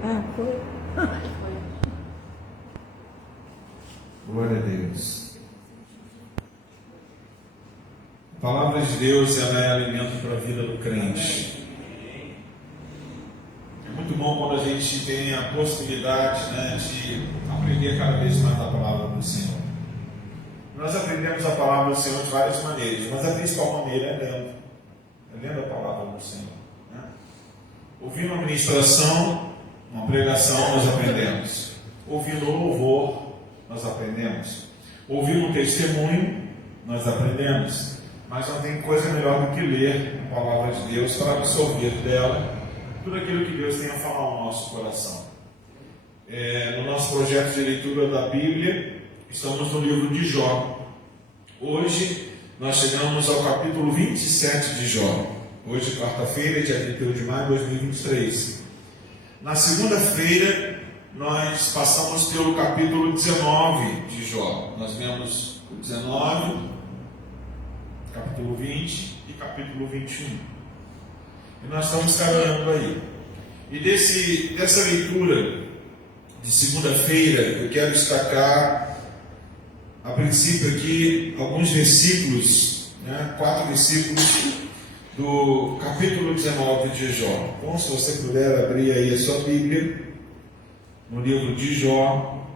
Foi. Glória a Deus. A palavra de Deus, ela é alimento para a vida do crente. É muito bom quando a gente tem a possibilidade, de aprender cada vez mais a palavra do Senhor. Nós aprendemos a palavra do Senhor de várias maneiras, mas a principal maneira é lendo a palavra do Senhor. Ouvindo uma ministração, uma pregação, nós aprendemos. Ouvindo o louvor, nós aprendemos. Ouvindo um testemunho, nós aprendemos. Mas não tem coisa melhor do que ler a palavra de Deus para absorver dela tudo aquilo que Deus tem a falar ao nosso coração. No nosso projeto de leitura da Bíblia, estamos no livro de Jó. Hoje nós chegamos ao capítulo 27 de Jó. Hoje, quarta-feira, dia 31 de maio de 2023. Na segunda-feira, nós passamos pelo capítulo 19 de Jó. Nós vemos o 19, capítulo 20 e capítulo 21. E nós estamos caminhando aí. E dessa leitura de segunda-feira, eu quero destacar, a princípio aqui, alguns versículos, 4 versículos do capítulo 19 de Jó. Então, se você puder abrir aí a sua Bíblia, no livro de Jó,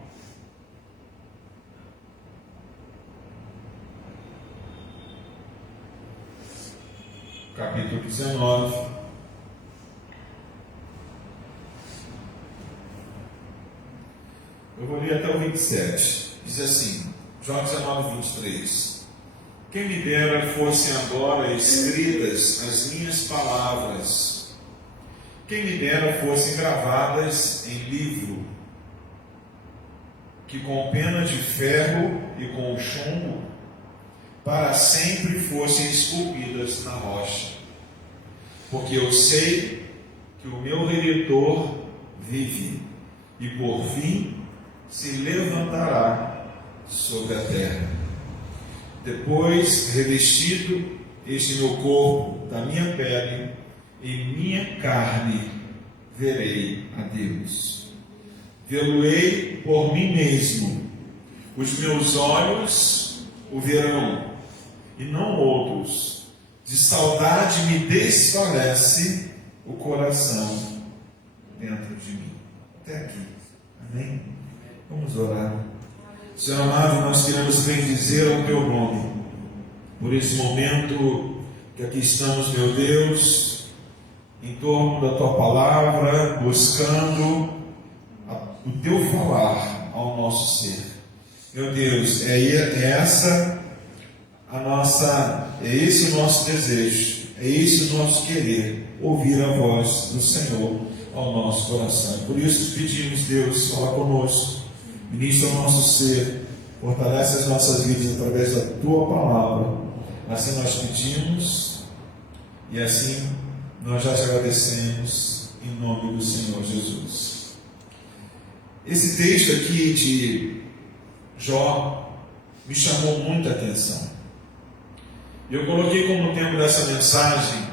capítulo 19, eu vou ler até o 27, diz assim, Jó 19, 23. Quem me dera fossem agora escritas as minhas palavras, quem me dera fossem gravadas em livro, que com pena de ferro e com chumbo, para sempre fossem esculpidas na rocha. Porque eu sei que o meu Redentor vive, e por fim se levantará sobre a terra. Depois, revestido este meu corpo da minha pele, em minha carne verei a Deus. Vê-lo-ei por mim mesmo. Os meus olhos o verão, e não outros. De saudade me desfalece o coração dentro de mim. Até aqui. Amém? Vamos orar. Senhor amado, nós queremos bendizer o Teu nome por esse momento que aqui estamos, meu Deus, em torno da Tua palavra, buscando o Teu falar ao nosso ser. Meu Deus, é esse o nosso desejo, é esse o nosso querer, ouvir a voz do Senhor ao nosso coração. Por isso pedimos, Deus, fala conosco, ministra o nosso ser, fortalece as nossas vidas através da Tua palavra. Assim nós pedimos e assim nós já te agradecemos em nome do Senhor Jesus. Esse texto aqui de Jó me chamou muita atenção. Eu coloquei como tema dessa mensagem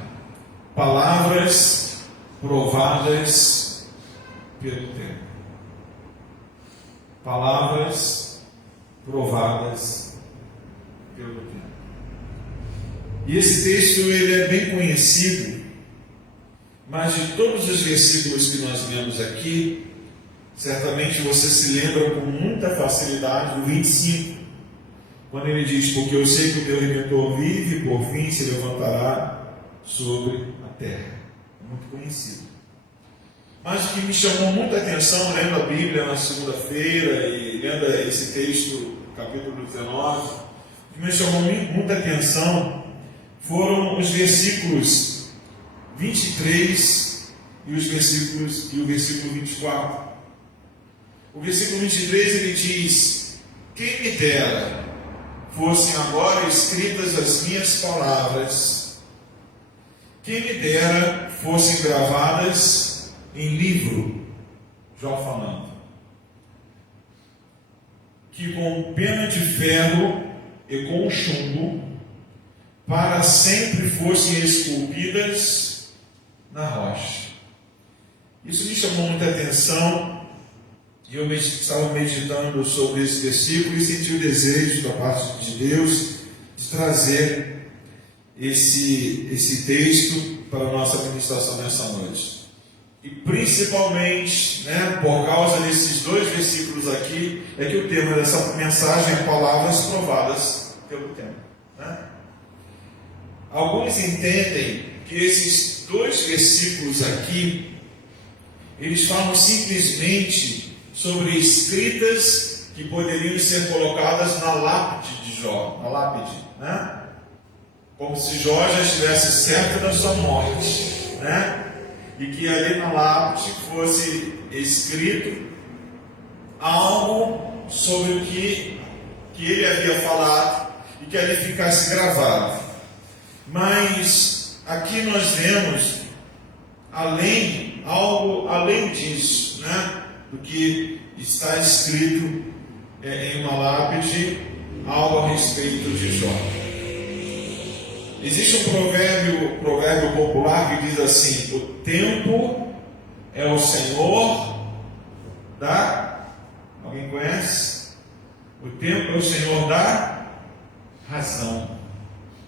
palavras provadas pelo tempo. Palavras provadas pelo tempo. E esse texto ele é bem conhecido, mas de todos os versículos que nós lemos aqui, certamente você se lembra com muita facilidade do 25, quando ele diz, porque eu sei que o meu Redentor vive e por fim se levantará sobre a terra. É muito conhecido. Mas o que me chamou muita atenção, lendo a Bíblia na segunda-feira e lendo esse texto, capítulo 19, o que me chamou muita atenção foram os versículos 23 e o versículo 24. O versículo 23 ele diz, quem me dera fossem agora escritas as minhas palavras, quem me dera fossem gravadas em livro, Jó falando, que com pena de ferro e com chumbo, para sempre fossem esculpidas na rocha. Isso me chamou muita atenção e eu estava meditando sobre esse versículo e senti o desejo da parte de Deus de trazer esse texto para a nossa administração nessa noite. E principalmente, por causa desses dois versículos aqui, é que o tema dessa mensagem é palavras provadas pelo tempo. Alguns entendem que esses dois versículos aqui, eles falam simplesmente sobre escritas que poderiam ser colocadas na lápide de Jó, como se Jó já estivesse certo da sua morte, e que ali na lápide fosse escrito algo sobre o que ele havia falado e que ali ficasse gravado. Mas aqui nós vemos além disso, do que está escrito em uma lápide, algo a respeito de Jó. Existe um provérbio popular que diz assim: o tempo é o Senhor da... Alguém conhece? O tempo é o Senhor da razão.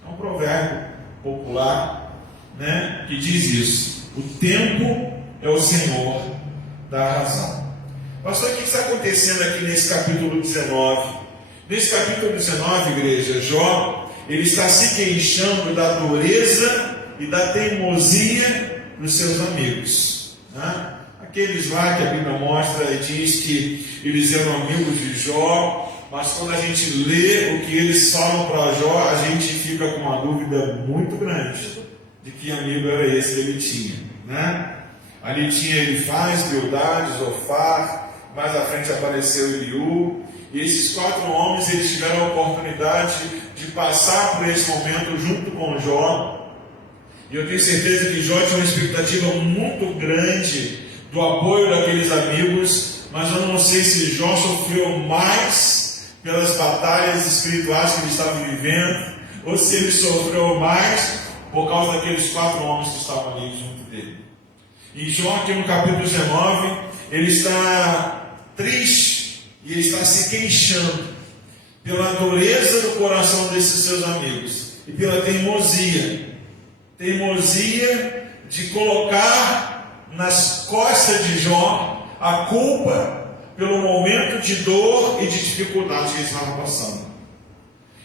É um provérbio popular, que diz isso. O tempo é o Senhor da razão. Pastor, o que está acontecendo aqui nesse capítulo 19? Nesse capítulo 19, igreja, Jó, ele está se queixando da dureza e da teimosia dos seus amigos. Aqueles lá que a Bíblia mostra e diz que eles eram amigos de Jó, mas quando a gente lê o que eles falam para Jó, a gente fica com uma dúvida muito grande de que amigo era esse que ele tinha. Ali tinha Elifaz, Bildade, Zofar, mais à frente apareceu Eliú, e esses 4 homens eles tiveram a oportunidade de passar por esse momento junto com Jó, e eu tenho certeza que Jó tinha uma expectativa muito grande do apoio daqueles amigos, mas eu não sei se Jó sofreu mais pelas batalhas espirituais que ele estava vivendo, ou se ele sofreu mais por causa daqueles 4 homens que estavam ali junto dele. E Jó, aqui no capítulo 19, ele está triste e ele está se queixando pela dureza do coração desses seus amigos e pela teimosia de colocar nas costas de Jó a culpa pelo momento de dor e de dificuldade que eles estavam passando.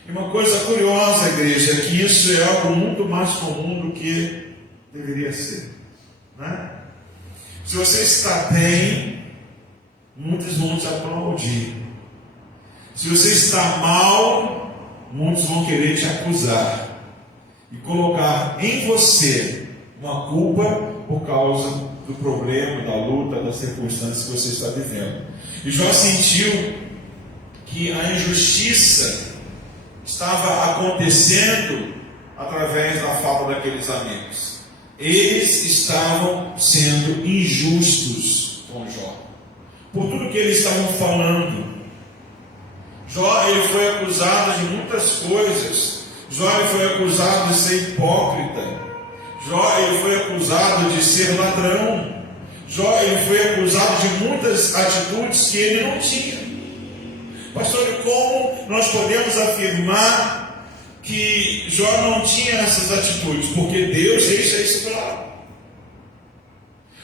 E uma coisa curiosa, igreja, é que isso é algo muito mais comum do que deveria ser. Se você está bem, muitos vão te aplaudir. Se você está mal, muitos vão querer te acusar e colocar em você uma culpa por causa do problema, da luta, das circunstâncias que você está vivendo. E Jó sentiu que a injustiça estava acontecendo através da fala daqueles amigos. Eles estavam sendo injustos com Jó, por tudo que eles estavam falando. Jó, ele foi acusado de muitas coisas. Jó, ele foi acusado de ser hipócrita. Jó, ele foi acusado de ser ladrão. Jó, ele foi acusado de muitas atitudes que ele não tinha. Pastor, como nós podemos afirmar que Jó não tinha essas atitudes? Porque Deus deixa isso claro.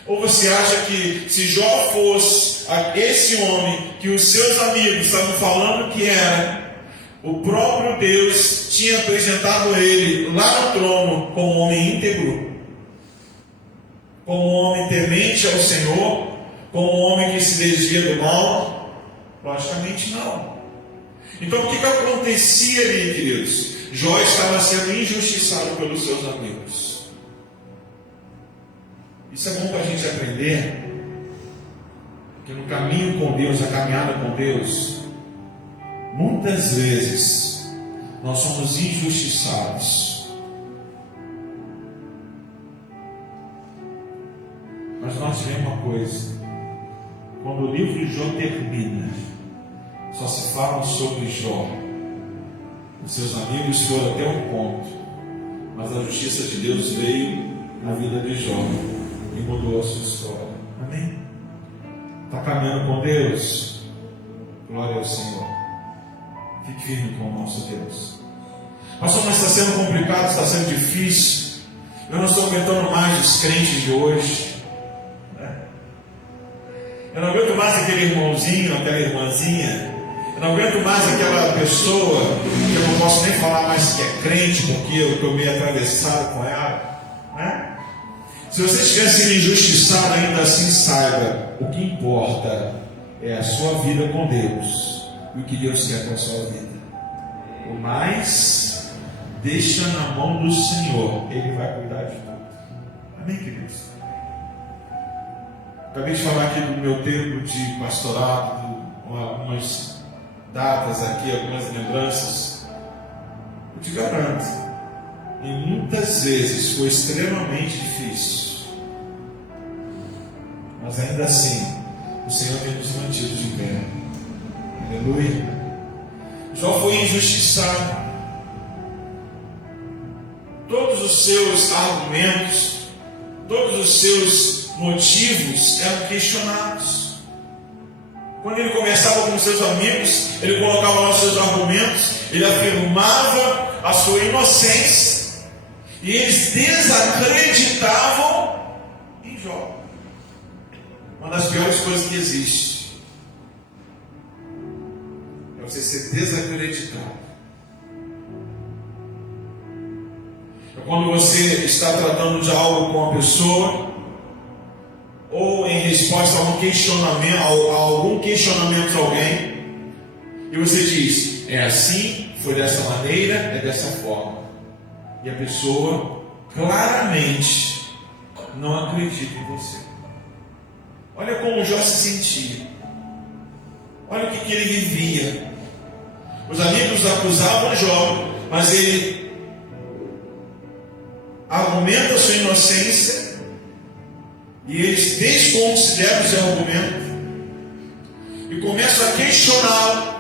Ou você acha que se Jó fosse esse homem que os seus amigos estavam falando que era, o próprio Deus tinha apresentado ele lá no trono como um homem íntegro, como um homem temente ao Senhor, como um homem que se desvia do mal? Logicamente não. Então o que acontecia ali, queridos? Jó estava sendo injustiçado pelos seus amigos. Isso é bom para a gente aprender que no caminho com Deus, a caminhada com Deus, muitas vezes nós somos injustiçados. Mas nós vemos uma coisa: quando o livro de Jó termina, só se fala sobre Jó. Os seus amigos foram até um ponto, mas a justiça de Deus veio na vida de Jó e mudou a sua história. Amém? Está caminhando com Deus? Glória ao Senhor. Fique firme com o nosso Deus. Pastor, mas está sendo complicado, está sendo difícil. Eu não estou aguentando mais os crentes de hoje. Eu não aguento mais aquele irmãozinho, aquela irmãzinha. Eu não aguento mais aquela pessoa que eu não posso nem falar mais que é crente, porque eu estou meio atravessado com ela. Se você estiver sendo injustiçado, ainda assim saiba, o que importa é a sua vida com Deus e o que Deus quer com a sua vida. O mais, deixa na mão do Senhor, Ele vai cuidar de tudo. Amém, queridos? Acabei de falar aqui do meu tempo de pastorado, algumas datas aqui, algumas lembranças. Eu te garanto, e muitas vezes foi extremamente difícil, mas ainda assim o Senhor tem nos mantido de pé. Aleluia. Jó foi injustiçado. Todos os seus argumentos, todos os seus motivos eram questionados. Quando ele conversava com seus amigos, ele colocava lá os seus argumentos, ele afirmava a sua inocência, e eles desacreditavam em Jó. Uma das piores coisas que existe é você ser desacreditado. É quando você está tratando de algo com a pessoa, ou em resposta a algum questionamento de alguém, e você diz, é assim, foi dessa maneira, é dessa forma. E a pessoa claramente não acredita em você. Olha como Jó se sentia. Olha o que ele vivia. Os amigos acusavam Jó, mas ele argumenta a sua inocência, e eles desconsideram o seu argumento e começam a questioná-lo,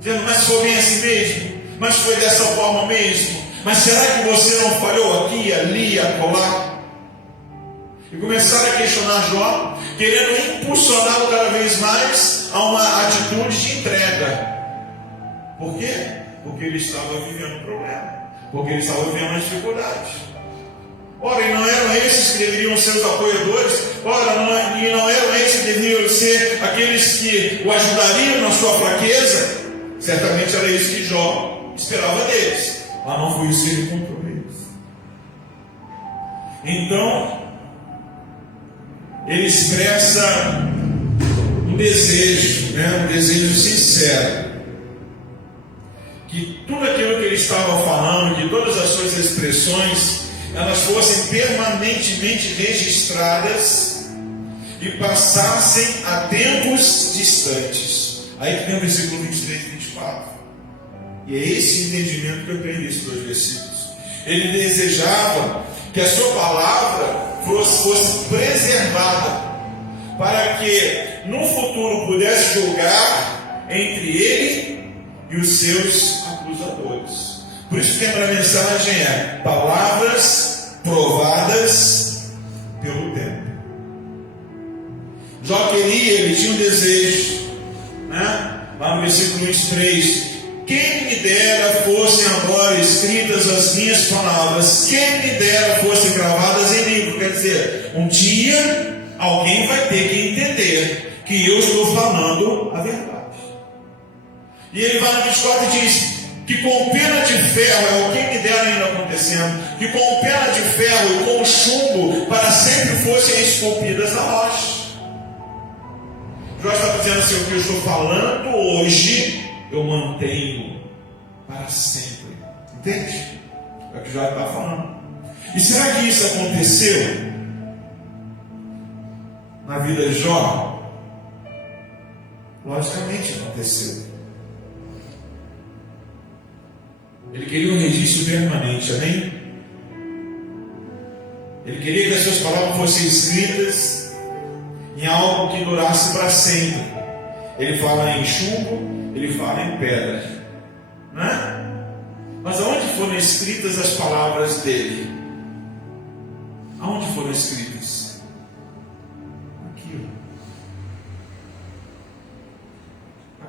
dizendo, mas foi bem assim mesmo? Mas foi dessa forma mesmo? Mas será que você não falhou aqui, ali, acolá? E começaram a questionar Jó, querendo impulsioná-lo cada vez mais a uma atitude de entrega. Por quê? Porque ele estava vivendo um problema, porque ele estava vivendo uma dificuldade. Ora, e não eram esses que deveriam ser os apoiadores? Ora, e não eram esses que deveriam ser aqueles que o ajudariam na sua fraqueza? Certamente era isso que Jó esperava deles, mas não foi isso que ele cumpriu eles. Então, ele expressa um desejo, um desejo sincero, que tudo aquilo que ele estava falando, que todas as suas expressões, elas fossem permanentemente registradas e passassem a tempos distantes. Aí que vem o versículo 23 e 24. E é esse entendimento que eu tenho nesses dois versículos. Ele desejava que a sua palavra fosse preservada, para que no futuro pudesse julgar entre ele e os seus acusadores. Por isso que a mensagem é palavras provadas pelo tempo. Jó queria, ele tinha um desejo, lá no versículo 23, quem me dera fossem agora escritas as minhas palavras, quem me dera fossem gravadas em livro. Quer dizer, um dia alguém vai ter que entender que eu estou falando a verdade. E ele vai no 24 e diz que com pena de ferro, é o que me dera ainda acontecendo, que com pena de ferro e com chumbo para sempre fossem esculpidas na rocha. Jó está dizendo assim, o que eu estou falando hoje, eu mantenho para sempre. Entende? É o que Jó está falando. E será que isso aconteceu na vida de Jó? Logicamente aconteceu. Ele queria um registro permanente, amém? Ele queria que as suas palavras fossem escritas em algo que durasse para sempre. Ele fala em chumbo, ele fala em pedra, Mas aonde foram escritas as palavras dele? Aonde foram escritas? Aqui.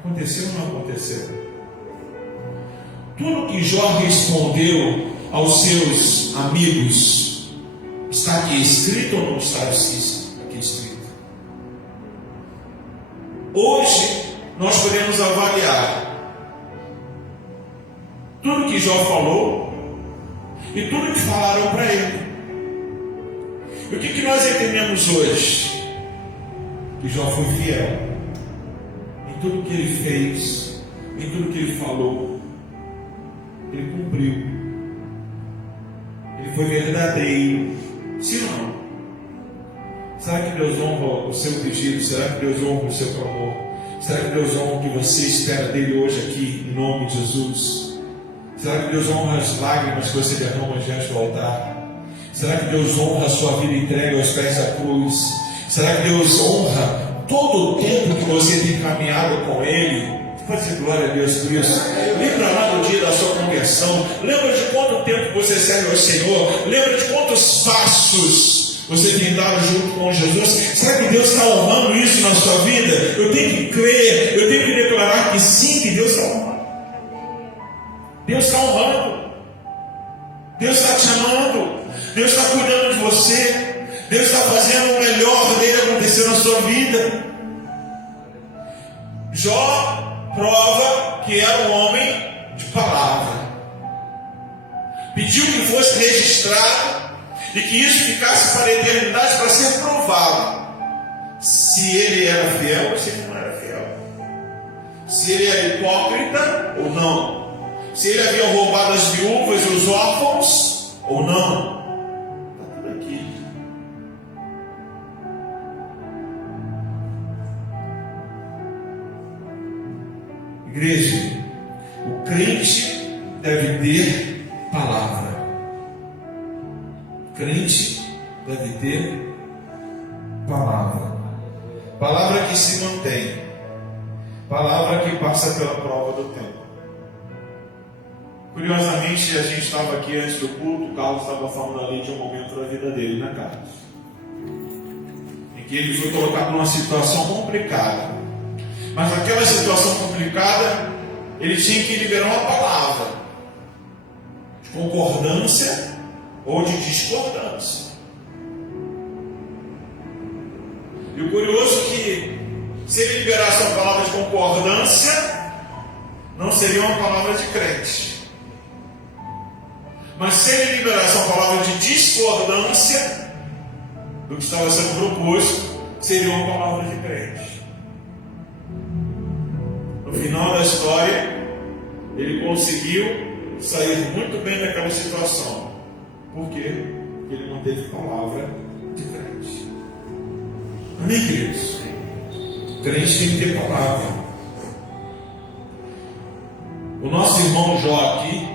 Aconteceu ou não aconteceu? Tudo que Jó respondeu aos seus amigos está aqui escrito ou não está aqui escrito? Hoje nós podemos avaliar tudo que Jó falou e tudo que falaram para ele. E o que nós entendemos hoje? Que Jó foi fiel em tudo que ele fez, em tudo que ele falou. Ele cumpriu. Ele foi verdadeiro. Sim ou não? Será que Deus honra o seu pedido? Será que Deus honra o seu clamor? Será que Deus honra o que você espera dele hoje aqui, em nome de Jesus? Será que Deus honra as lágrimas que você derrama diante do altar? Será que Deus honra a sua vida entregue aos pés da cruz? Será que Deus honra todo o tempo que você tem caminhado com Ele? Pode dizer glória a Deus por isso. Lembra lá do dia da sua conversão. Lembra de quanto tempo você serve ao Senhor. Lembra de quantos passos você tem dado junto com Jesus. Será que Deus está honrando isso na sua vida? Eu tenho que crer, eu tenho que declarar que sim, que Deus está honrando. Deus está honrando. Deus está te amando. Deus está cuidando de você. Deus está fazendo o melhor dele acontecer na sua vida. Jó prova que era um homem de palavra. Pediu que fosse registrado e que isso ficasse para a eternidade, para ser provado se ele era fiel ou se ele não era fiel, se ele era hipócrita ou não, se ele havia roubado as viúvas e os órfãos ou não. Está tudo aqui. Igreja, o crente deve ter palavra. O crente deve ter palavra. Palavra que se mantém. Palavra que passa pela prova do tempo. Curiosamente, a gente estava aqui antes do culto, o Carlos estava falando ali de um momento da vida dele, né, Carlos? Em que ele foi colocado numa situação complicada. Mas naquela situação complicada, ele tinha que liberar uma palavra de concordância ou de discordância. E o curioso é que, se ele liberasse uma palavra de concordância, não seria uma palavra de crente. Mas se ele liberasse uma palavra de discordância do que estava sendo proposto, seria uma palavra de crente. No final da história, ele conseguiu sair muito bem daquela situação. Por quê? Porque ele manteve palavra de crente. Amém, queridos? O crente tem que ter palavra. O nosso irmão Jó aqui,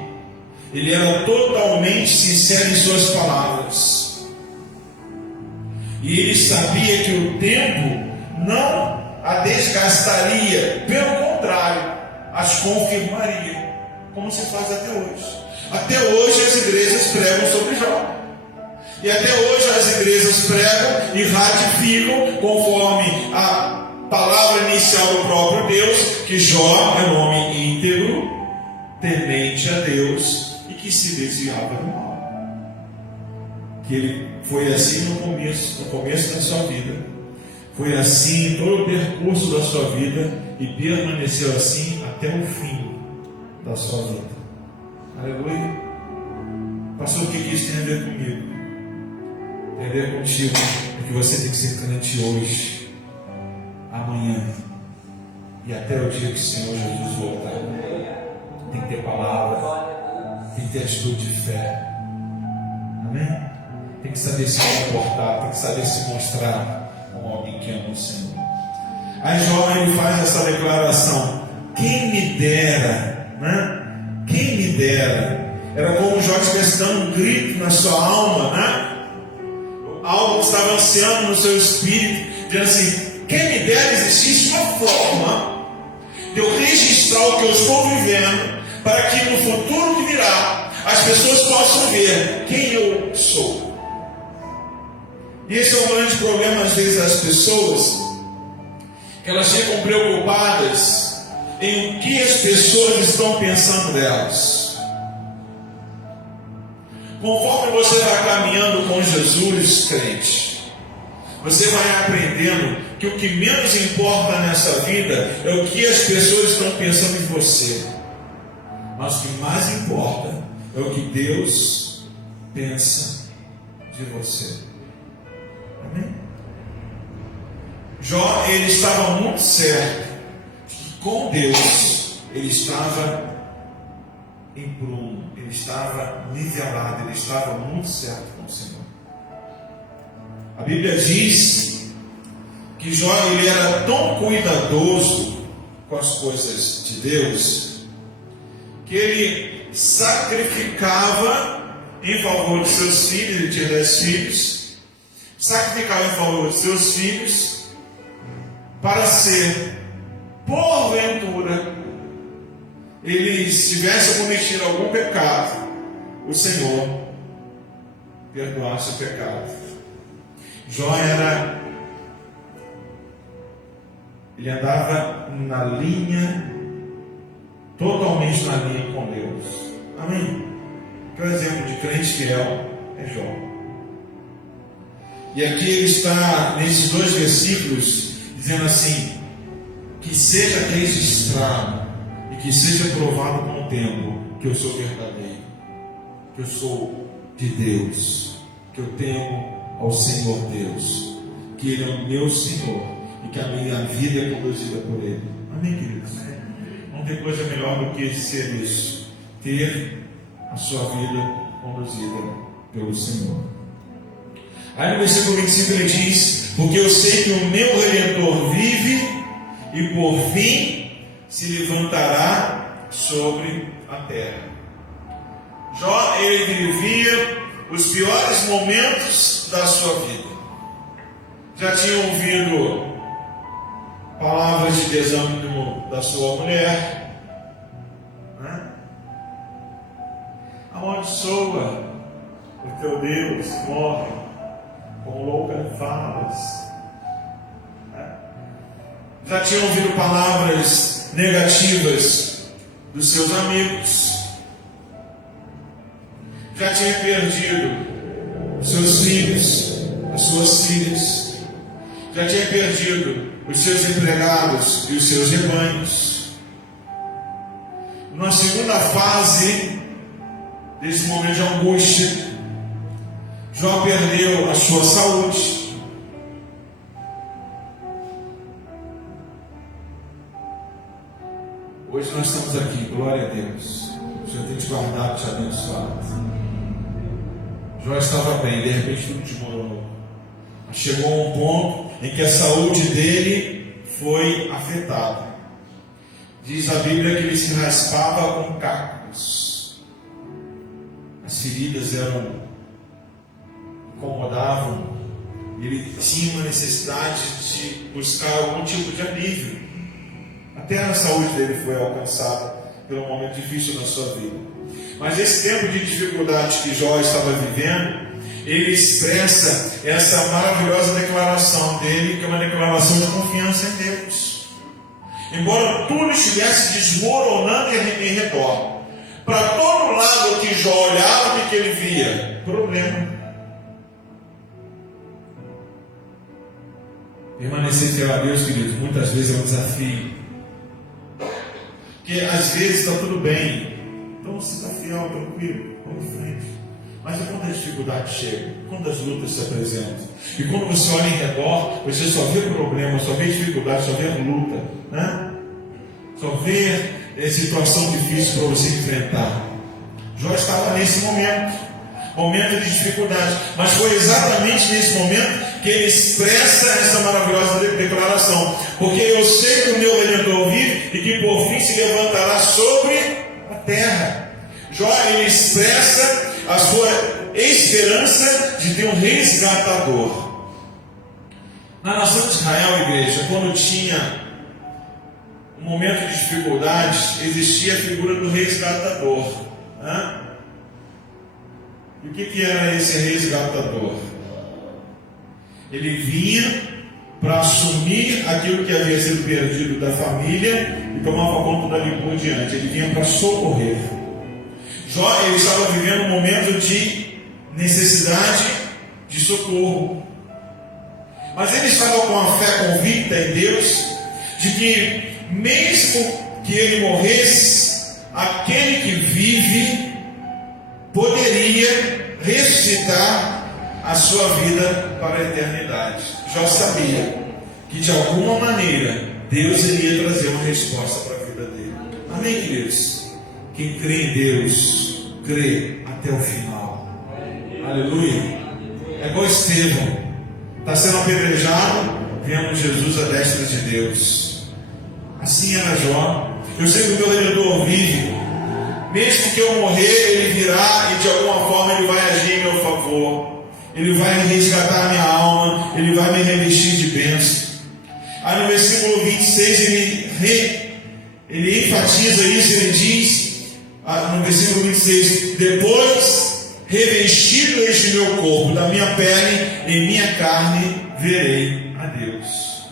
ele era totalmente sincero em suas palavras. E ele sabia que o tempo não a desgastaria, pelo contrário, as confirmaria, como se faz até hoje. Até hoje as igrejas pregam sobre Jó. E até hoje as igrejas pregam e ratificam, conforme a palavra inicial do próprio Deus, que Jó é um homem íntegro, temente a Deus e que se desviava do mal. Que ele foi assim no começo da sua vida. Foi assim em todo o percurso da sua vida e permaneceu assim até o fim da sua vida. Aleluia. Pastor, o que isso tem a ver comigo? Tem a ver contigo, porque você tem que ser crente hoje, amanhã e até o dia que o Senhor Jesus voltar. Tem que ter palavra, tem que ter atitude de fé. Amém? Tem que saber se comportar, tem que saber se mostrar como alguém que ama o Senhor. Aí Jó, ele faz essa declaração: quem me dera, né? Quem me dera. Era como Jó estivesse dando um grito na sua alma, né? Algo que estava ansiando no seu espírito, dizendo assim: quem me dera existisse uma forma de eu registrar o que eu estou vivendo, para que no futuro que virá as pessoas possam ver quem eu sou. E esse é um grande problema às vezes das pessoas, que elas ficam preocupadas em o que as pessoas estão pensando delas. Conforme você vai caminhando com Jesus, crente, você vai aprendendo que o que menos importa nessa vida é o que as pessoas estão pensando em você, mas o que mais importa é o que Deus pensa de você. Amém? Jó, ele estava muito certo que com Deus ele estava em prumo, ele estava nivelado, ele estava muito certo com o Senhor. A Bíblia diz que Jó, ele era tão cuidadoso com as coisas de Deus que ele sacrificava em favor dos seus filhos. Ele tinha 10 filhos, sacrificava em favor dos seus filhos para ser, porventura, eles tivessem cometido algum pecado, o Senhor perdoasse o pecado. Jó ele andava na linha, totalmente na linha com Deus. Amém? Que o exemplo de crente fiel é Jó. E aqui ele está, nesses 2 versículos, dizendo assim: que seja registrado e que seja provado com o tempo que eu sou verdadeiro, que eu sou de Deus, que eu temo ao Senhor Deus, que Ele é o meu Senhor e que a minha vida é conduzida por Ele. Amém, queridos? Não tem coisa melhor do que ser isso, ter a sua vida conduzida pelo Senhor. Aí no versículo 25 ele diz: porque eu sei que o meu Redentor vive e por fim se levantará sobre a terra. Jó, ele vivia os piores momentos da sua vida. Já tinha ouvido palavras de desânimo da sua mulher, né? Amaldiçoa o teu Deus, morre com loucas falas. Já tinha ouvido palavras negativas dos seus amigos. Já tinha perdido os seus filhos, as suas filhas. Já tinha perdido os seus empregados e os seus rebanhos. Numa segunda fase desse momento de angústia, Jó perdeu a sua saúde. Hoje nós estamos aqui, glória a Deus. O Senhor tem te guardado, te abençoado. Jó estava bem, de repente tudo desmoronou. Chegou a um ponto em que a saúde dele foi afetada. Diz a Bíblia que ele se raspava com cacos. As feridas incomodavam. Ele tinha uma necessidade de buscar algum tipo de alívio. Até a saúde dele foi alcançada pelo momento difícil na sua vida. Mas esse tempo de dificuldade que Jó estava vivendo, ele expressa essa maravilhosa declaração dele, que é uma declaração de confiança em Deus. Embora tudo estivesse desmoronando em redor, para todo lado que Jó olhava, o que ele via? Problema. Permanecer fiel a Deus, queridos, muitas vezes é um desafio. Porque às vezes está tudo bem, então você está fiel, tranquilo, vamos em frente. Mas e quando a dificuldade chega? Quando as lutas se apresentam? E quando você olha em redor, você só vê problema, só vê dificuldade, só vê luta, né? Só vê situação difícil para você enfrentar. Jó estava nesse momento de dificuldade, mas foi exatamente nesse momento que ele expressa essa maravilhosa declaração: porque eu sei que o meu Redentor vive e que por fim se levantará sobre a terra. Jó, ele expressa a sua esperança de ter um resgatador. Na nação de Israel, igreja, quando tinha um momento de dificuldade, existia a figura do resgatador, né? E o que era esse resgatador? Ele vinha para assumir aquilo que havia sido perdido da família e tomava conta dali por diante. Ele vinha para socorrer. Jó, ele estava vivendo um momento de necessidade de socorro, mas ele estava com a fé convicta em Deus de que mesmo que ele morresse, aquele que vive poderia ressuscitar a sua vida para a eternidade. Jó sabia que de alguma maneira Deus iria trazer uma resposta para a vida dele. Amém, queridos? Quem crê em Deus, crê até o final. Aleluia. É igual Estevão, está sendo apedrejado, vendo Jesus à destra de Deus. Assim era Jó. Eu sei que o meu Redentor vive. Mesmo que eu morrer, ele virá e de alguma forma ele vai agir em meu favor. Ele vai resgatar a minha alma, ele vai me revestir de bênção. Aí no versículo 26 ele enfatiza isso, ele diz, no versículo 26, depois, revestido este meu corpo, da minha pele, em minha carne, verei a Deus.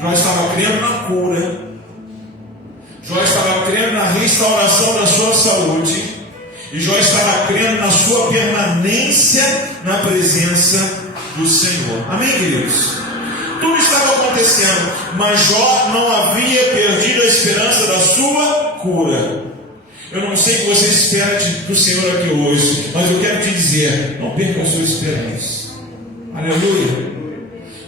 Jó estava crendo na cura, Jó estava crendo na restauração da sua saúde, e Jó estava crendo na sua permanência na presença do Senhor. Amém, queridos? Tudo estava acontecendo, mas Jó não havia perdido a esperança da sua cura. Eu não sei o que você espera do Senhor aqui hoje, mas eu quero te dizer, não perca a sua esperança. Aleluia.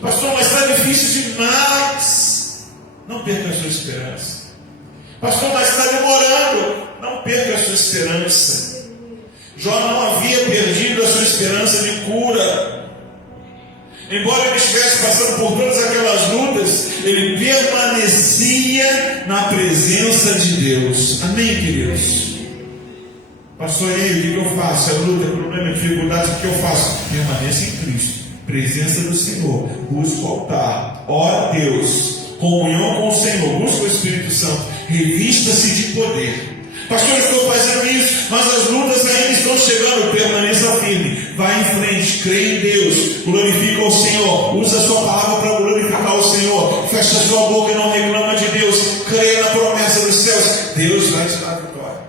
Pastor, mas está difícil demais. Não perca a sua esperança. Pastor, mas está demorando. Não perca a sua esperança. Jó não havia perdido a sua esperança de cura. Embora ele estivesse passando por todas aquelas lutas, ele permanecia na presença de Deus. Amém, queridos? Pastor, e aí, o que eu faço? É luta, é problema, é dificuldade, o que eu faço? Permaneça em Cristo, presença do Senhor, busca o altar, ora a Deus, comunhão com o Senhor, busca o Espírito Santo, revista-se de poder. Pastor, eu estou fazendo isso, mas as lutas ainda estão chegando. Permaneça firme, vai em frente, crê em Deus, glorifica o Senhor, usa a sua palavra para glorificar o Senhor, fecha a sua boca e não reclama de Deus, crê na promessa dos céus, Deus vai te dar a vitória.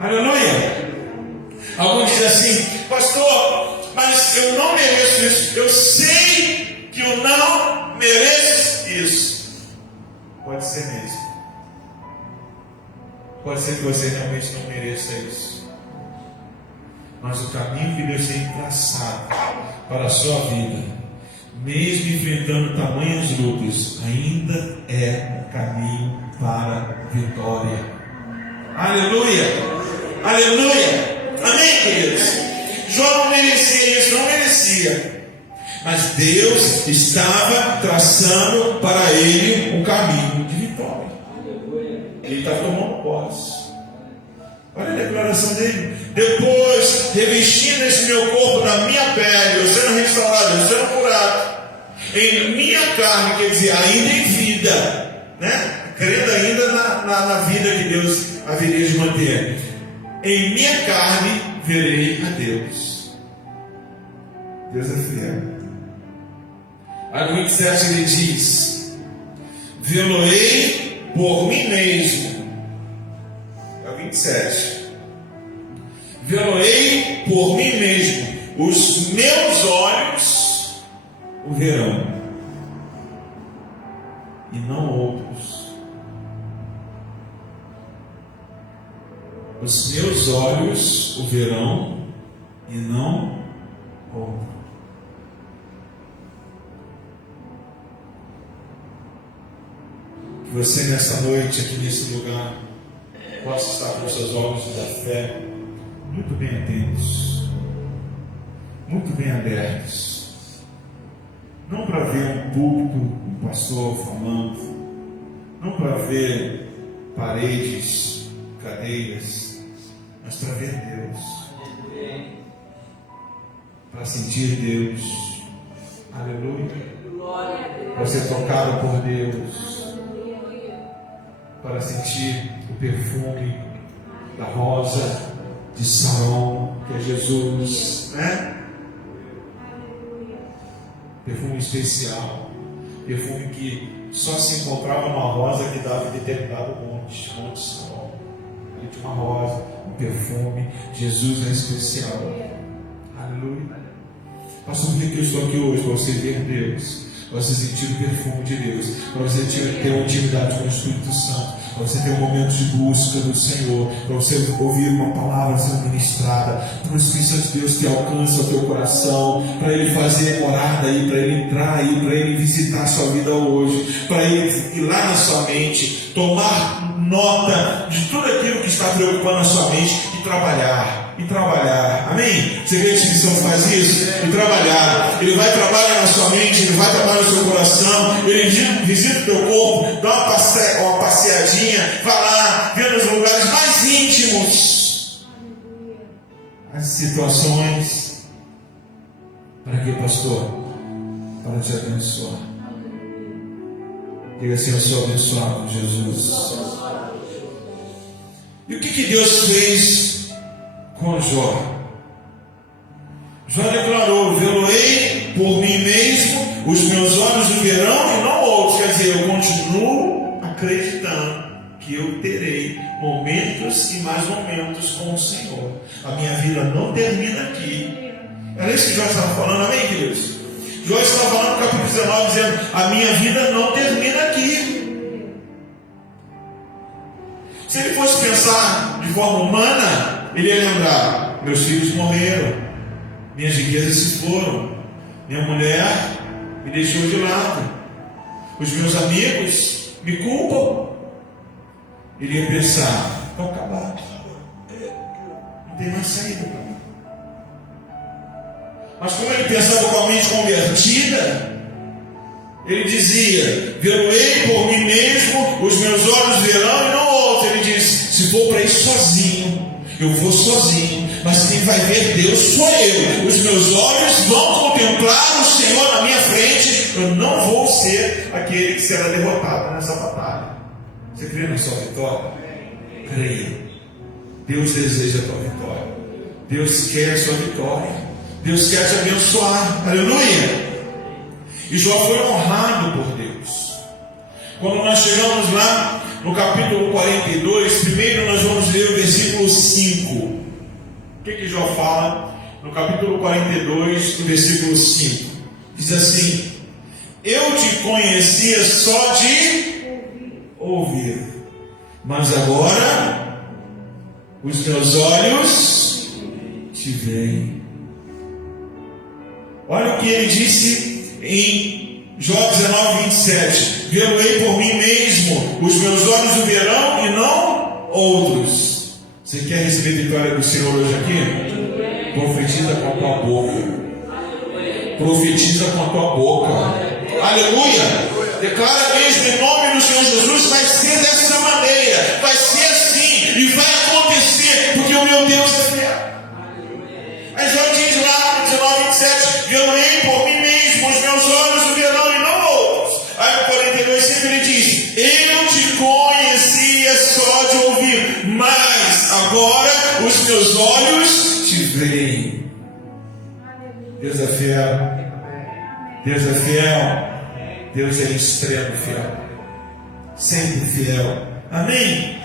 Aleluia. Alguns dizem assim, pastor, mas eu não mereço isso, eu sei que eu não mereço isso. Pode ser mesmo. Pode ser que você realmente não mereça isso, mas o caminho que Deus tem traçado para a sua vida, mesmo enfrentando tamanhas lutas, ainda é um caminho para a vitória. Aleluia! Aleluia! Amém, queridos? Jó não merecia isso, não merecia, mas Deus estava traçando para ele um caminho de vitória. Ele está tomando posse. Olha a declaração dele. Depois, revestindo esse meu corpo da minha pele, eu sendo restaurado, eu sendo curado, em minha carne, quer dizer, ainda em vida, né? Crendo ainda na vida que Deus haveria de manter. Em minha carne verei a Deus. Deus é fiel. Aí no 27 ele diz: vê-lo-ei por mim mesmo. É o 27. Vê-lo-ei por mim mesmo. Os meus olhos o verão, e não outros. Os meus olhos o verão, e não outros. Que você nessa noite, aqui nesse lugar, possa estar com seus olhos da fé muito bem atentos, muito bem abertos, não para ver um púlpito, um pastor falando, não para ver paredes, cadeiras, mas para ver Deus, para sentir Deus. Aleluia. Para ser tocado por Deus, para sentir o perfume da rosa de Saron, que é Jesus, né? Perfume especial. perfume que só se encontrava numa rosa que dava em determinado monte Sião. Ali tinha uma rosa, um perfume. Jesus é especial. Aleluia. Pastor, por que eu estou aqui hoje? Para você ver Deus, para você sentir o perfume de Deus, para você ter uma intimidade com o Espírito Santo, para você ter um momento de busca do Senhor, para você ouvir uma palavra sendo ministrada, para o Espírito Santo de Deus que alcança o teu coração, para Ele fazer morada aí, para Ele entrar aí, para Ele visitar a sua vida hoje, para Ele ir lá na sua mente, tomar nota de tudo aquilo que está preocupando a sua mente e trabalhar. Amém? Você vê que missão faz isso? E trabalhar. Ele vai trabalhar na sua mente, ele vai trabalhar no seu coração, ele visita o teu corpo, dá uma passeadinha, vai lá, vê nos lugares mais íntimos as situações. Para quê, pastor? Para te abençoar. Diga assim: eu sou abençoado por Jesus. E o que Deus fez com Jó? Jó declarou: vê-lo-ei por mim mesmo, os meus olhos o verão e não outros. Quer dizer, eu continuo acreditando que eu terei momentos e mais momentos com o Senhor. A minha vida não termina aqui. Era isso que Jó estava falando, amém, queridos? Jó estava falando no capítulo 19, dizendo: a minha vida não termina aqui. Se ele fosse pensar de forma humana, ele ia lembrar: meus filhos morreram, minhas riquezas se foram, minha mulher me deixou de lado, os meus amigos me culpam. Ele ia pensar: estou acabado, não tem mais saída para mim. Mas como ele pensava com a mente convertida, ele dizia: vê-lo-ei por mim mesmo, os meus olhos verão e não outros. Ele diz: se for para ir sozinho, eu vou sozinho, mas quem vai ver Deus sou eu. Os meus olhos vão contemplar o Senhor na minha frente. Eu não vou ser aquele que será derrotado nessa batalha. Você crê na sua vitória? Creia. Deus deseja a tua vitória. Deus quer a sua vitória. Deus quer te abençoar. Aleluia. E Jó foi honrado por Deus. Quando nós chegamos lá no capítulo 42, primeiro nós vamos ler o versículo 5. O que Jó fala no capítulo 42, no versículo 5? Diz assim: eu te conhecia só de ouvir, mas agora os meus olhos te veem. Olha o que ele disse em Jó 19, 27. Vê-lo-ei por mim mesmo, os meus olhos o verão e não outros. Você quer receber vitória do Senhor hoje aqui? Profetiza com a tua boca. Profetiza com a tua boca. Aleluia. Declara mesmo em nome do Senhor Jesus: vai ser dessa maneira, vai ser assim e vai acontecer, porque o meu Deus é fiel. Aí Jó diz lá no 19, 27: vê-lo-ei por mim mesmo, os meus olhos o verão e não outros. Aí no 42 sempre ele diz: eu te conhecia só de ouvir, mas agora os meus olhos te veem. Deus é fiel. Deus é fiel. Deus é extremo fiel. Sempre fiel. Amém?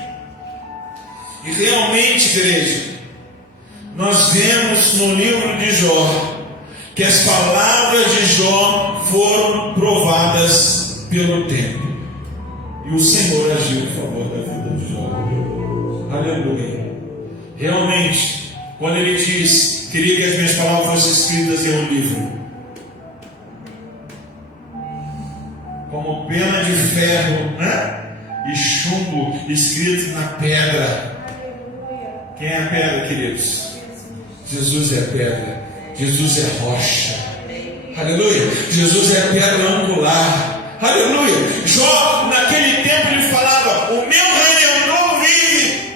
E realmente, igreja, nós vemos no livro de Jó que as palavras de Jó foram provadas pelo tempo. E o Senhor agiu em favor da vida de Jó. Aleluia. Realmente, quando ele diz: queria que as minhas palavras fossem escritas em um livro, como pena de ferro, né? E chumbo escrito na pedra. Quem é a pedra, queridos? Jesus é a pedra. Jesus é rocha. Aleluia. Jesus é a pedra angular. Aleluia. Jó, naquele tempo, ele falava: o meu Redentor vive.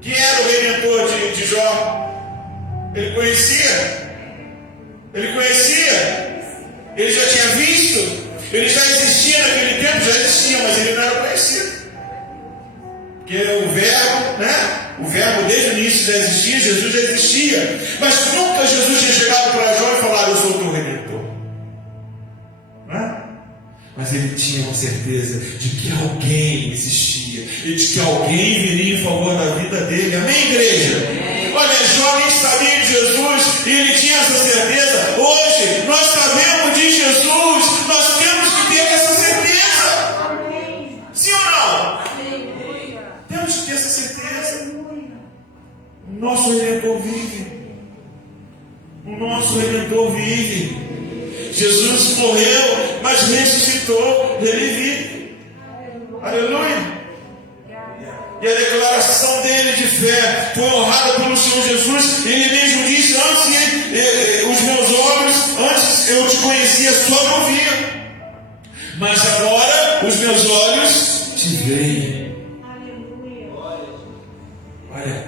Quem era o Redentor de Jó? Ele conhecia. Ele já tinha visto. Ele já existia naquele tempo, já existia, mas ele não era conhecido. Porque o verbo, né? O verbo desde o início já existia, Jesus já existia. Mas nunca Jesus tinha chegado para Jó e falado: eu sou o teu Redentor. Né? mas ele tinha uma certeza de que alguém existia e de que alguém viria em favor da vida dele. Amém, igreja? Amém. Olha, Jó nem sabia de Jesus e ele tinha essa certeza. Hoje nós sabemos de Jesus, nós temos que ter essa certeza. Amém. Sim ou não? Amém. Temos que ter essa certeza. O nosso Redentor vive. O nosso Redentor vive. Jesus morreu, mas ressuscitou, ele vive. Aleluia. E a declaração dele de fé foi honrada pelo Senhor Jesus. Ele mesmo disse: antes os meus olhos, antes eu te conhecia só não via, mas agora os meus olhos te veem. Olha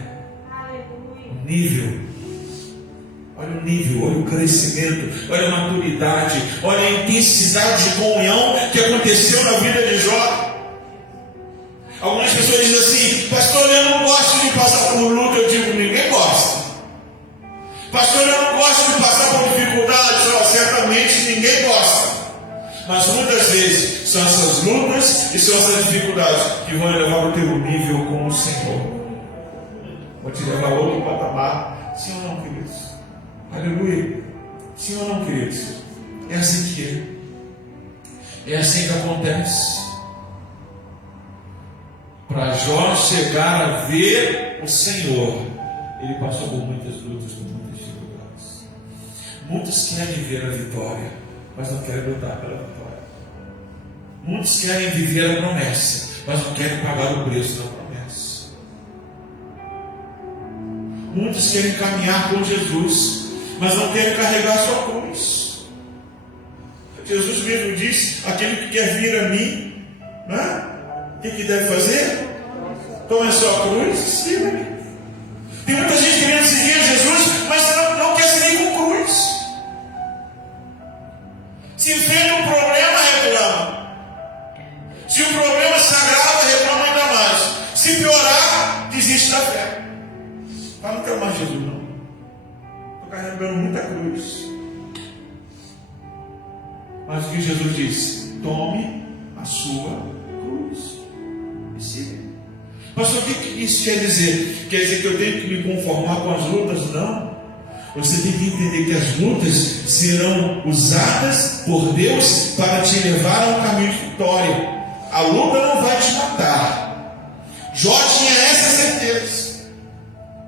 o nível. Olha o nível, olha o crescimento, olha a maturidade, olha a intensidade de comunhão que aconteceu na vida de Jó. Algumas pessoas dizem assim: pastor, eu não gosto de passar por luta. Eu digo: ninguém gosta. Pastor, eu não gosto de passar por dificuldades. Certamente ninguém gosta. Mas muitas vezes são essas lutas e são essas dificuldades que vão levar o teu nível com o Senhor. Vão te levar a outro patamar. Sim ou não, queridos? Aleluia. Sim ou não, queridos? É assim que é. É assim que acontece. Para Jó chegar a ver o Senhor, ele passou por muitas lutas, por muitas dificuldades. Muitos querem ver a vitória, mas não querem lutar pela vitória. Muitos querem viver a promessa, mas não querem pagar o preço da promessa. Muitos querem caminhar com Jesus, mas não querem carregar a sua cruz. Jesus mesmo disse: aquele que quer vir a mim, né? O que deve fazer? Tome a sua cruz e siga-me. Tem muita gente querendo seguir a Jesus, mas não quer seguir com cruz. Se enfrenta um problema, reclama. Se o problema se agrava, reclama ainda mais. Se piorar, desiste da fé. Fala: não quero mais Jesus, não. Estou carregando muita cruz. Mas o que Jesus disse? Tome a sua cruz e siga. Pastor, o que isso quer dizer? Quer dizer que eu tenho que me conformar com as lutas? Não. Você tem que entender que as lutas serão usadas por Deus para te levar a um caminho de vitória. A luta não vai te matar. Jó tinha essa certeza.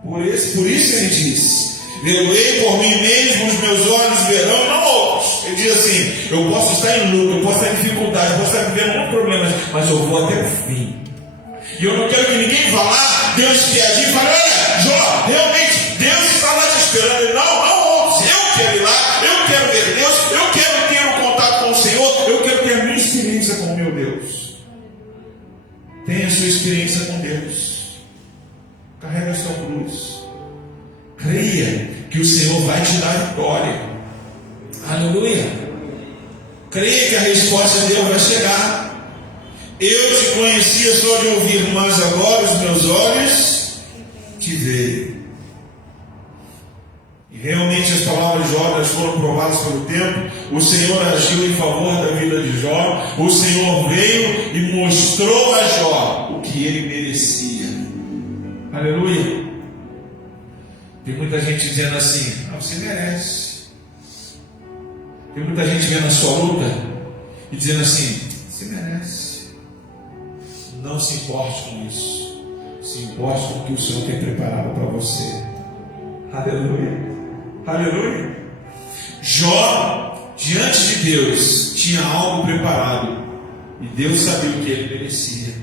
Por isso ele disse: veloei por mim mesmo, os meus olhos verão, não outros. Ele diz assim: eu posso estar em luta, eu posso estar em dificuldade, eu posso estar vivendo muitos problemas, mas eu vou até o fim. E eu não quero que ninguém vá lá, Deus piadinha e fale: olha, Jó, realmente Deus está lá te esperando. Ele: não outros, eu quero ir lá, eu quero ver Deus, eu quero ter um contato com o Senhor, eu quero ter a minha experiência com o meu Deus. Tenha a sua experiência com Deus. Carrega a sua cruz. Creia que o Senhor vai te dar vitória. Aleluia. Creia que a resposta de Deus vai chegar. Eu te conhecia só de ouvir, mas agora os meus olhos te veem. E realmente as palavras de Jó foram provadas pelo tempo. O Senhor agiu em favor da vida de Jó. O Senhor veio e mostrou a Jó o que ele merecia. Aleluia. Tem muita gente dizendo assim: não, você merece. Tem muita gente vendo a sua luta e dizendo assim: você merece. Não se importe com isso. Se importe com o que o Senhor tem preparado para você. Aleluia. Aleluia. Jó, diante de Deus, tinha algo preparado. E Deus sabia o que ele merecia.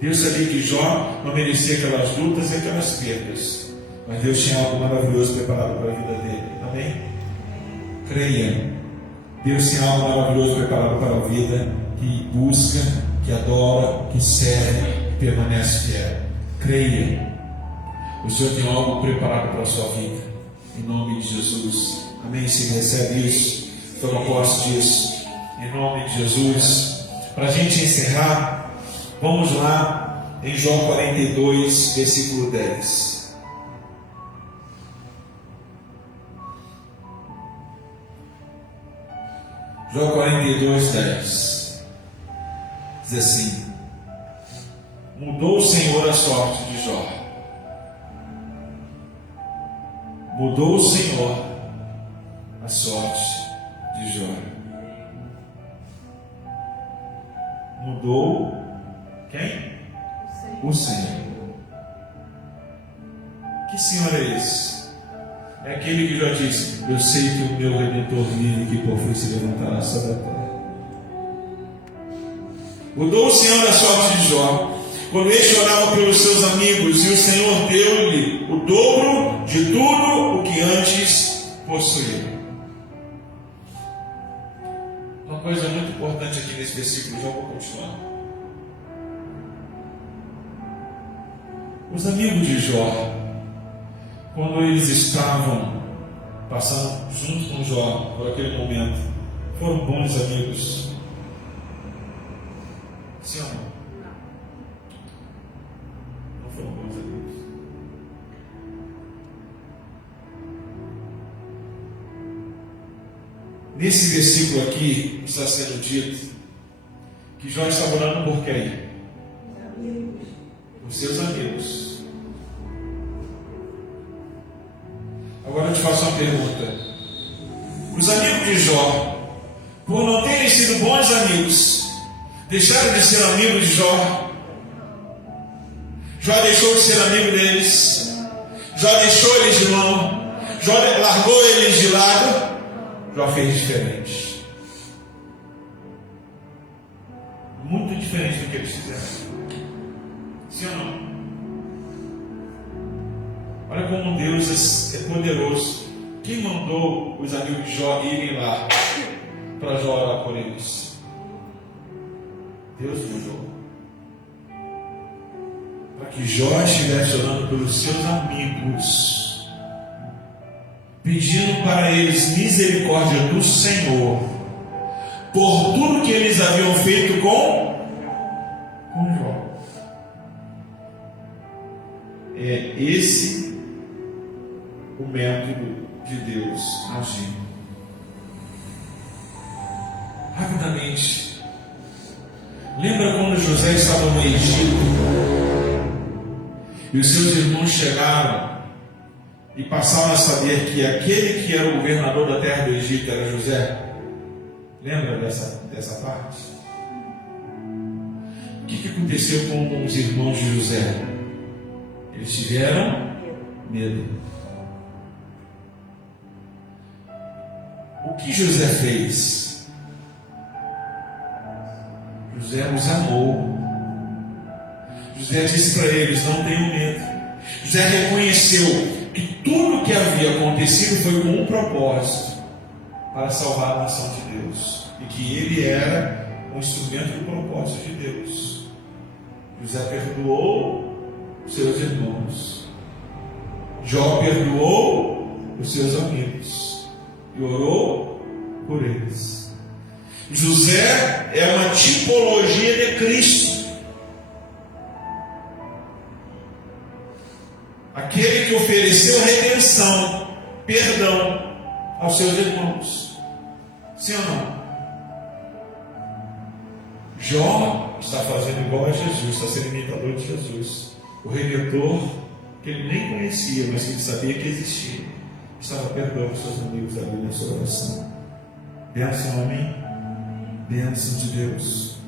Deus sabia que Jó não merecia aquelas lutas e aquelas perdas. Mas Deus tinha algo maravilhoso preparado para a vida dele. Amém? Creia. Deus tinha algo maravilhoso preparado para a vida que busca, que adora, que serve, que permanece fiel. Creia. O Senhor tem algo preparado para a sua vida. Em nome de Jesus. Amém? Se recebe isso, toma posse disso. Em nome de Jesus. Para a gente encerrar, vamos lá em Jó 42, versículo 10. Jó 42:10 diz assim: mudou o Senhor a sorte de Jó. Mudou o Senhor a sorte de Jó. Mudou quem? O Senhor. Que Senhor é esse? É aquele que já disse: eu sei que o meu Redentor vive, que por fim se levantará sobre a terra. Mudou o Senhor a sorte de Jó, quando ele chorava pelos seus amigos, e o Senhor deu-lhe o dobro de tudo o que antes possuía. Uma coisa muito importante aqui nesse versículo, já vou continuar. Os amigos de Jó, quando eles estavam passando junto com Jó por aquele momento, foram bons amigos. Sim ou não? Não foram bons amigos. Nesse versículo aqui está sendo dito que Jó estava orando por quem? Por seus amigos. Agora eu te faço uma pergunta. Os amigos de Jó, por não terem sido bons amigos, deixaram de ser amigos de Jó? Jó deixou de ser amigo deles? Jó deixou eles de mão? Jó largou eles de lado? Jó fez diferente. Muito diferente do que eles fizeram. Sim ou não? Olha como Deus é poderoso. Quem mandou os amigos de Jó irem lá para Jó orar por eles? Deus mandou. Para que Jó estivesse orando pelos seus amigos, pedindo para eles misericórdia do Senhor, por tudo que eles haviam feito com Jó. É esse o método de Deus agir. Rapidamente, lembra quando José estava no Egito e os seus irmãos chegaram e passaram a saber que aquele que era o governador da terra do Egito era José? Lembra dessa parte? O que aconteceu com os irmãos de José? Eles tiveram medo. O que José fez? José os amou. José disse para eles: não tenham medo. José reconheceu que tudo que havia acontecido foi com um propósito: para salvar a nação de Deus, e que ele era um instrumento do propósito de Deus. José perdoou os seus irmãos. Jó perdoou os seus amigos e orou por eles. José é uma tipologia de Cristo, aquele que ofereceu redenção, perdão aos seus irmãos. Sim ou não? Jó está fazendo igual a Jesus, está sendo imitador de Jesus, o Redentor que ele nem conhecia, mas que ele sabia que existia. Estava perdoando seus amigos ali na sua oração. Bênção, amém? Bênção de Deus.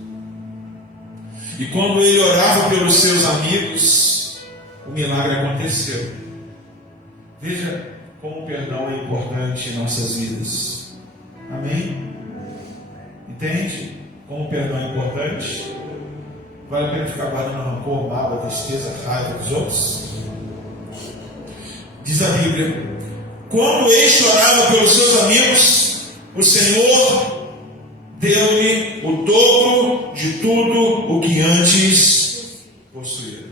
E quando ele orava pelos seus amigos, o milagre aconteceu. Veja como o perdão é importante em nossas vidas. Amém? Entende? Como o perdão é importante? Vale a pena ficar guardando rancor, mágoa, tristeza, raiva dos outros? Diz a Bíblia: quando ele chorava pelos seus amigos, o Senhor deu-lhe o dobro de tudo o que antes possuía.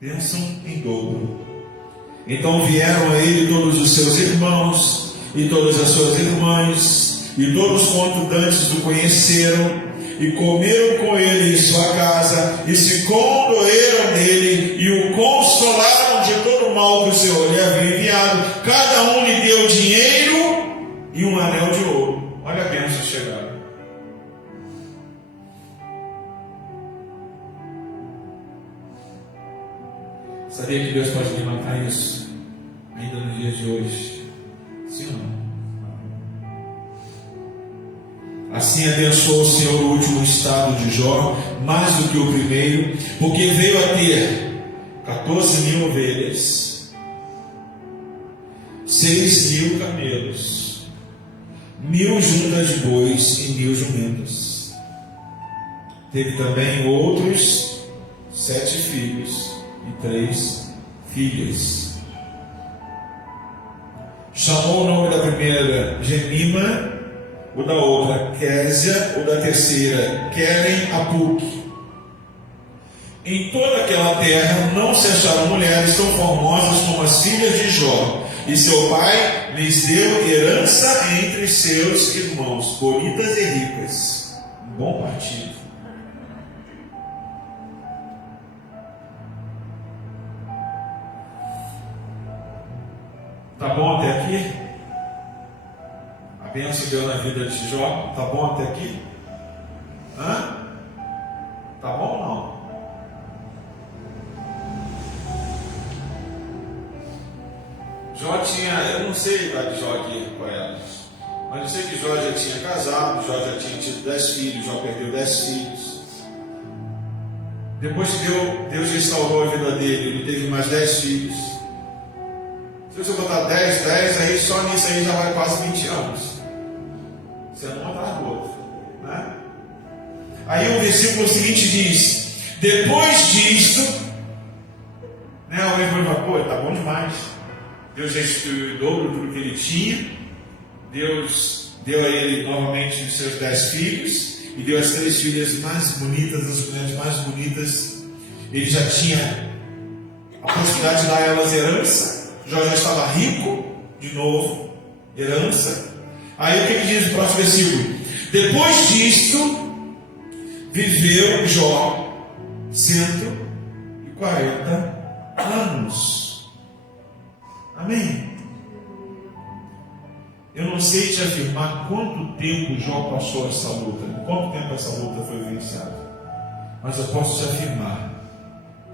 Bênção em dobro. Então vieram a ele todos os seus irmãos e todas as suas irmãs, e todos quanto dantes o conheceram, e comeram com ele em sua casa, e se condoeram dele, e o consolaram de todo o mal que o Senhor lhe havia enviado. Cada um lhe deu dinheiro e um anel de ouro. Olha a bênção, Sabia que Deus pode levantar isso ainda no dia de hoje? Sim ou não? Assim abençoou o Senhor o último estado de Jó, mais do que o primeiro, porque veio a ter 14.000 ovelhas, 6.000 camelos, 1.000 juntas de bois e 1.000 jumentos. Teve também outros 7 filhos e 3 filhas. Chamou o nome da primeira Gemima, o da outra Késia, o da terceira Queren Apuque. Em toda aquela terra não se acharam mulheres tão formosas como as filhas de Jó, e seu pai lhes deu herança entre seus irmãos, bonitas e ricas. Um bom partido. Tá bom até aqui? A bênção deu na vida de Jó. Tá bom até aqui? Hã? Tá bom ou não? Jó tinha, eu não sei a idade de Jó aqui com elas, mas eu sei que Jó já tinha casado, Jó já tinha tido 10 filhos, Jó perdeu 10 filhos. Depois que Deus restaurou a vida dele, ele teve mais 10 filhos. Se você botar 10, aí só nisso aí já vai quase 20 anos. Sendo um atrás do outro, né? Aí o versículo seguinte diz: depois disto, né, alguém vai falar, pô, tá bom demais. Deus restituiu o dobro do que ele tinha. Deus deu a ele novamente os seus 10 filhos e deu as 3 filhas mais bonitas, as mulheres mais bonitas. Ele já tinha a possibilidade de dar a elas herança. Jó já estava rico, de novo, herança. Aí o que diz o próximo versículo? Depois disto, viveu Jó 140 anos. Amém? Eu não sei te afirmar quanto tempo Jó passou essa luta, quanto tempo essa luta foi vencida, mas eu posso te afirmar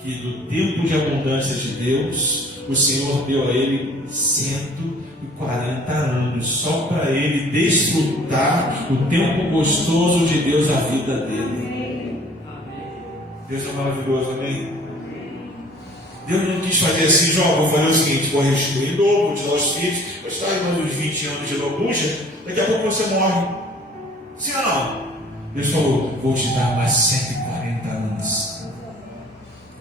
que do tempo de abundância de Deus, o Senhor deu a ele 140 anos, só para ele desfrutar o tempo gostoso de Deus na vida dele. Deus é maravilhoso, amém? Deus não quis fazer assim, Jó, vou fazer o seguinte, vou restituir em dobro, vou te dar os filhos, vou te dar mais uns 20 anos de lambuja, daqui a pouco você morre. Sim ou não? Deus falou, vou te dar mais 140 anos.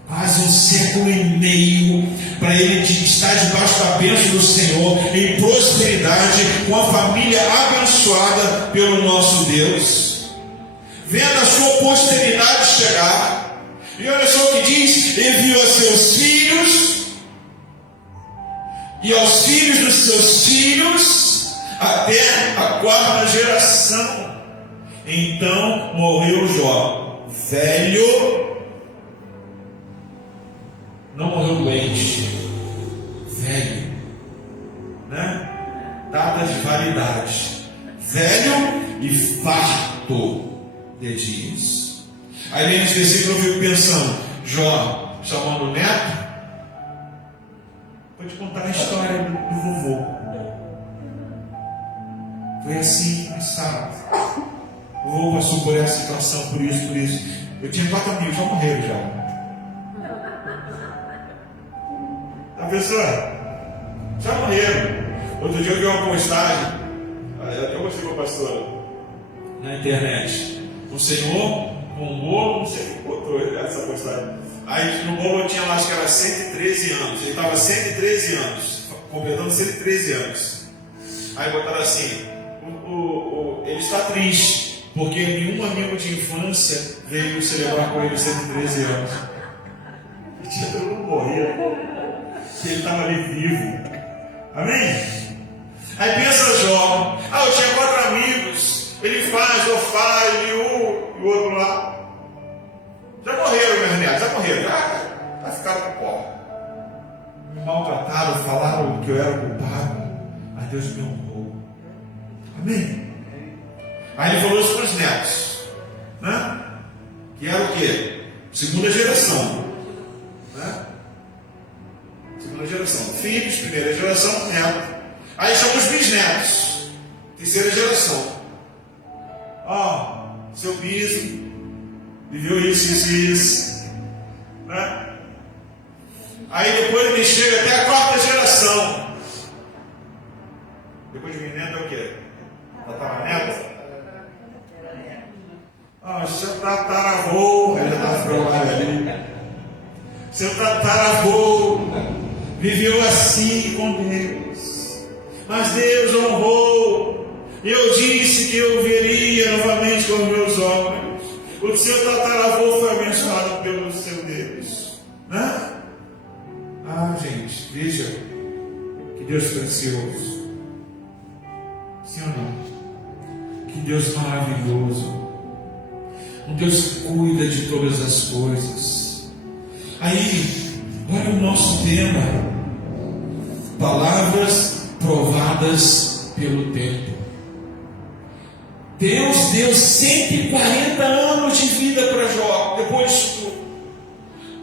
Quase 1 século e meio, para ele estar debaixo da bênção do Senhor, em prosperidade, com a família abençoada pelo nosso Deus, vendo a sua posteridade chegar. E olha só o que diz: enviou a seus filhos e aos filhos dos seus filhos até a 4ª geração. Então morreu Jó, velho, não morreu doente, velho, né? Data de validade, velho e farto de dias. Aí nesse versículo eu fico pensando, Jó chamando o neto, vou te contar a história do vovô. Foi assim, assado. O vovô passou por essa situação, por isso. Eu tinha 4 amigos, já morreram já. Tá pensando? Já morreram. Outro dia eu vi uma postagem, até eu mostrei com a pastora, na internet. O Senhor com um bolo, não sei o que botou essa postagem. Aí no bolo tinha lá, acho que era 113 anos. Ele estava 113 anos, completando 113 anos. Aí botaram assim: ele está triste, porque nenhum amigo de infância veio celebrar com ele 113 anos. E tinha todo mundo morrido, que ele estava ali vivo. Amém? Aí pensa Jó: eu tinha 4 amigos. Ele faz, eu faço, e o outro lá. Já morreram, meus netos, já morreram, já ficaram com pó. Me maltrataram, falaram que eu era culpado, mas Deus me honrou. Amém? Aí ele falou isso para os netos, né? Que era o quê? 2ª geração, né? filhos, primeira geração, neto. Aí somos bisnetos, terceira geração. Seu bispo viveu isso, né? Aí depois me chega até a quarta geração. Depois de mim neto é o quê? Tataraneto? Seu tataravô, ele já está falando ali. Seu tataravô viveu assim com Deus, mas Deus honrou. Eu disse que eu veria novamente com meus olhos. O seu tataravô foi abençoado pelo seu Deus, né? Gente, veja que Deus precioso, sim ou não? Que Deus maravilhoso, um Deus que cuida de todas as coisas. Aí, olha o nosso tema: palavras provadas pelo tempo. Deus deu 140 anos de vida para Jó, depois disso tudo,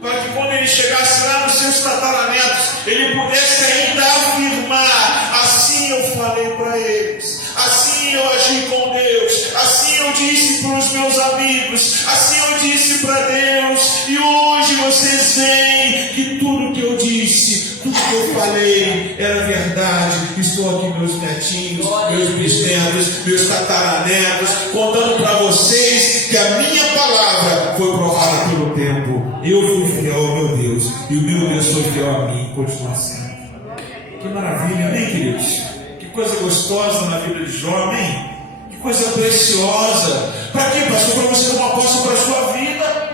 para que quando ele chegasse lá nos seus tataranetos, ele pudesse ainda afirmar: assim eu falei para eles, assim eu agi com Deus, assim eu disse para os meus amigos, assim eu disse para Deus, e hoje vocês veem que tudo que eu disse, tudo que eu falei era verdade. Estou aqui, meus netinhos, meus bisnetos, meus tataranetos, contando para vocês que a minha palavra foi provada pelo tempo. Eu fui fiel ao meu Deus, e o meu Deus foi fiel a mim, continua sendo. Que maravilha, amém, queridos? Que coisa gostosa na vida de Jó, amém? Que coisa preciosa. Para quê, pastor? Para você tomar posse para a sua vida.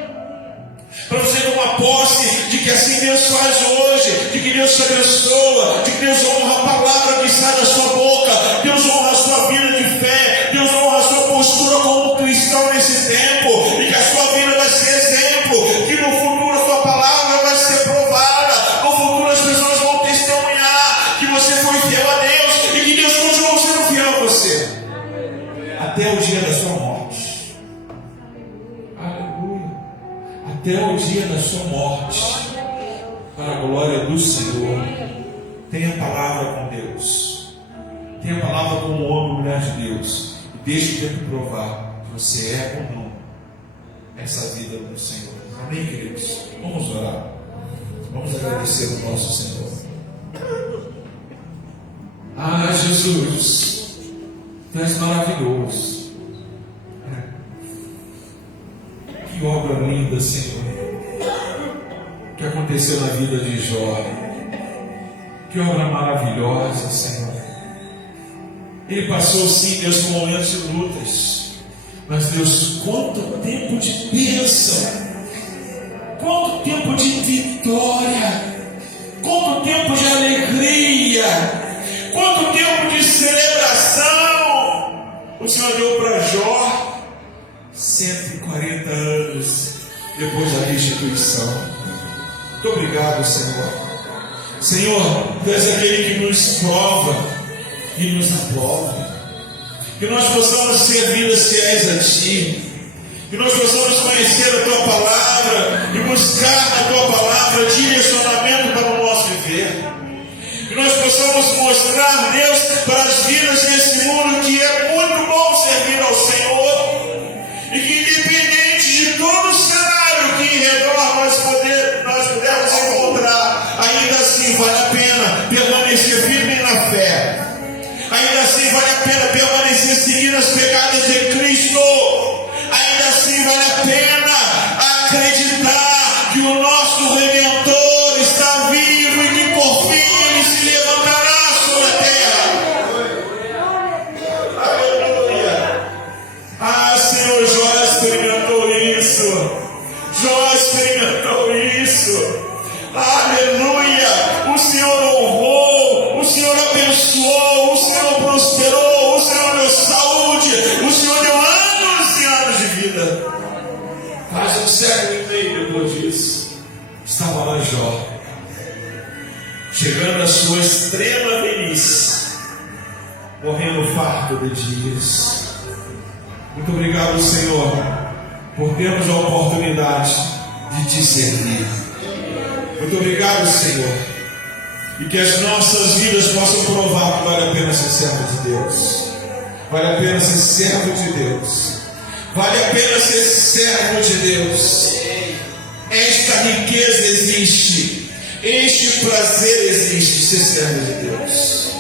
Para você tomar posse de que assim Deus faz hoje, de que Deus te abençoa, de que Deus honra a palavra que sai da sua boca, Deus honra a sua vida de fé, Deus honra a sua postura como cristão nesse tempo, e que a sua vida vai ser exemplo, que no futuro a sua palavra vai ser provada, no futuro as pessoas vão testemunhar que você foi fiel a Deus e que Deus continuou sendo fiel a você até o dia da sua morte. Aleluia. Até o dia da sua morte, para a glória do Senhor. Tenha palavra com Deus, tenha palavra como homem e mulher de Deus, e deixe o tempo provar que você é ou não essa vida do Senhor. Amém, queridos? Vamos orar, vamos agradecer o nosso Senhor. Jesus, Tu és maravilhoso. Que obra linda, Senhor, que aconteceu na vida de Jó. Que obra maravilhosa, Senhor. Ele passou, sim, Deus, por momentos de lutas, mas, Deus, quanto tempo de bênção, quanto tempo de vitória, quanto tempo de alegria, quanto tempo de celebração o Senhor deu para Jó. 140 anos depois da restituição. Muito obrigado, Senhor. Senhor, Tu és aquele que nos prova e nos aprova. Que nós possamos ser vidas fiéis a Ti. Que nós possamos conhecer a Tua palavra e buscar na Tua palavra direcionamento para o nosso viver. Que nós possamos mostrar, Deus, para as vidas desse mundo que é muito bom servir ao Senhor. E que, independente de todo o cenário que em redor nós pudermos encontrar, ainda assim vale a pena permanecer firme na fé. Ainda assim vale a pena permanecer seguindo as pegadas de Cristo. Ainda assim vale a pena acreditar que o nosso Redentor está vivo e que por fim Ele se levantará sobre a terra. Aleluia. Senhor, Jó experimentou isso. Jó experimentou isso. Aleluia. O Senhor honrou, o Senhor abençoou, o Senhor prosperou, o Senhor deu saúde, o Senhor deu anos e anos de vida. Quase um século e meio depois disso, estava lá Jó, chegando à sua extrema velhice, morrendo farto de dias. Muito obrigado, Senhor, por termos a oportunidade de Te servir. Muito obrigado, Senhor, E que as nossas vidas possam provar que vale a pena ser servo de Deus. Vale a pena ser servo de Deus. Vale a pena ser servo de Deus. Esta riqueza existe. Este prazer existe, ser servo de Deus.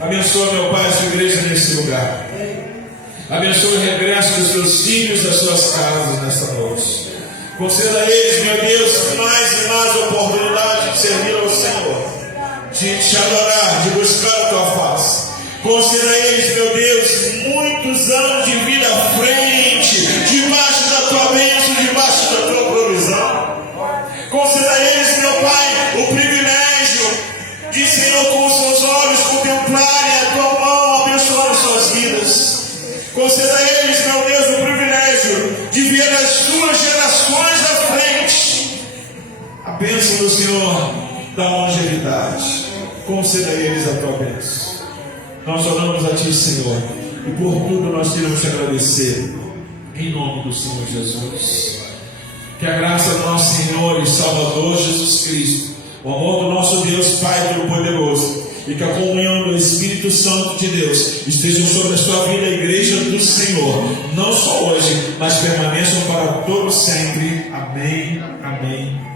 Abençoa, meu Pai, a sua igreja nesse lugar. Abençoa o regresso dos seus filhos às suas casas nesta noite. Conceda a eles, meu Deus, mais e mais oportunidade de servir ao Senhor, de te adorar, de buscar a tua face. Conceda a eles, meu Deus, muitos anos de vida à frente, debaixo da tua bênção, debaixo da tua provisão. Conceda a eles, meu Pai, o privilégio de, Senhor, com os seus olhos contemplarem a tua mão, abençoar as suas vidas. Conceda a eles, meu Deus, o privilégio de ver as suas gerações à frente. A bênção do Senhor da longevidade. Conceda a eles a tua bênção. Nós oramos a ti, Senhor, e por tudo nós queremos te agradecer, em nome do Senhor Jesus. Que a graça do nosso Senhor e Salvador Jesus Cristo, o amor do nosso Deus Pai Todo-Poderoso, e que a comunhão do Espírito Santo de Deus estejam sobre a sua vida, a igreja do Senhor, não só hoje, mas permaneçam para todo sempre. Amém, amém.